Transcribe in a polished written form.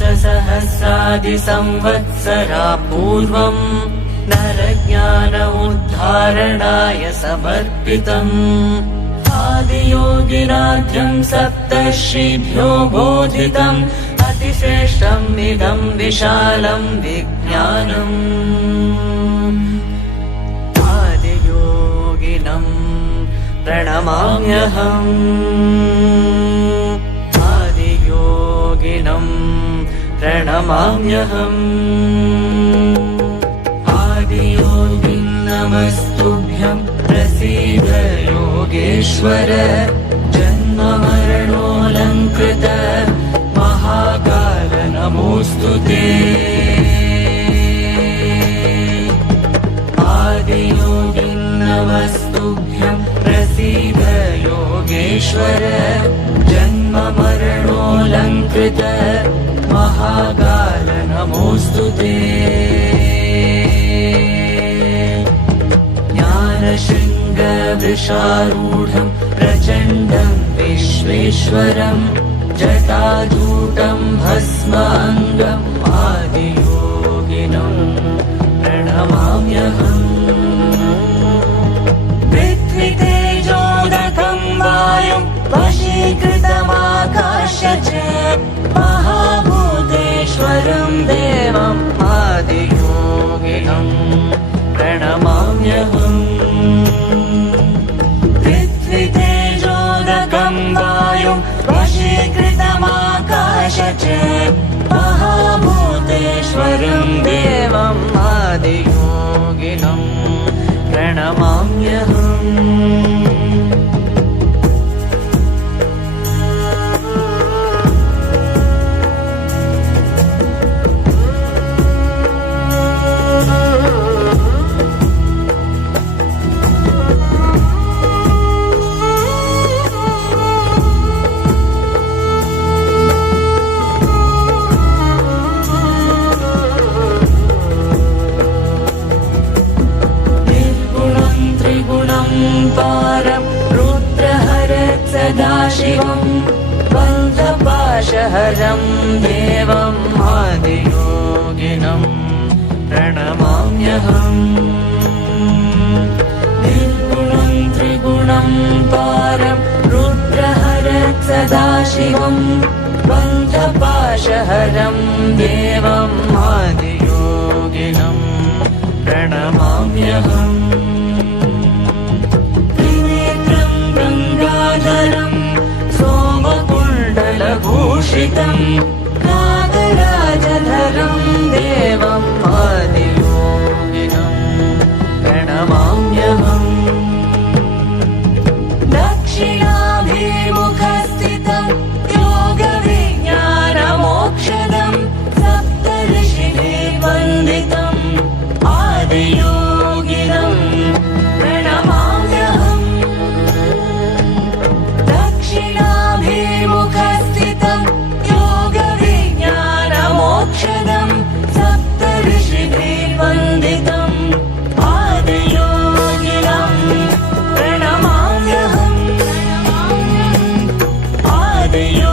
सहस्रादिसंवत्सरा पूर्वम् नरज्ञान उद्धारणाय समर्पितम् आदियोगिराज्यम् सप्तर्षिभ्यो बोधितम् अतिश्रेष्ठम् इदम् विशालम् विज्ञानम् आदियोगिनम् प्रणमाम्यहम् आदियोगिनम् प्रणमाम्यहम् आदियोगिन् नमस्तुभ्यम् प्रसीद योगेश्वर जन्ममरणोऽलङ्कृत महाकाल नमोऽस्तु ते आदियोगिन् नमस्तुभ्यम् प्रसीद योगेश्वर जन्ममरणोऽलङ्कृत महाकाल नमोऽस्तु ते ज्ञानशृङ्गवृषारूढम् प्रचण्डम् विश्वेश्वरम् जटाजूटम् भस्माङ्गम् आदियोगिनम् प्रणमाम्यहम् पृथ्वीतेजोदकम् वायुम् वशीकृतमाकाश च महाभूतेश्वरम् देवम् आदियोगिनम् प्रणमाम्यहम् पृथ्वीतेजोदकम् वायुम् वशीकृतमाकाश च महाभूतेश्वरम् देवम् आदियोगिनम् प्रणमाम्यहम् पारं रुद्रहरत् सदाशिवम् बन्धपाशहरं देवम् आदियोगिनम् प्रणमाम्यहम् निर्गुणं त्रिगुणं पारं रुद्रहरत् सदाशिवम् बन्धपाशहरं देवम् आदियोगिनम् प्रणमाम्यहम् गङ्गाधरम् सोमकुण्डलभूषितम् नागराजधरम् देवम् आदियोगिनम् प्रणमाम्यहम् दक्षिणाभिमुखस्थितम् योगविज्ञानमोक्षदम् सप्तऋषिभिः वन्दितम् आदियोगिनम् प्रणमाम्यहम् दक्षिणाभिमुखस्थितम् योगविज्ञानमोक्षदम् सप्तऋषिभिः वन्दितम् आदियोगिनम् प्रणमाम्यहम् आदियोगिनम्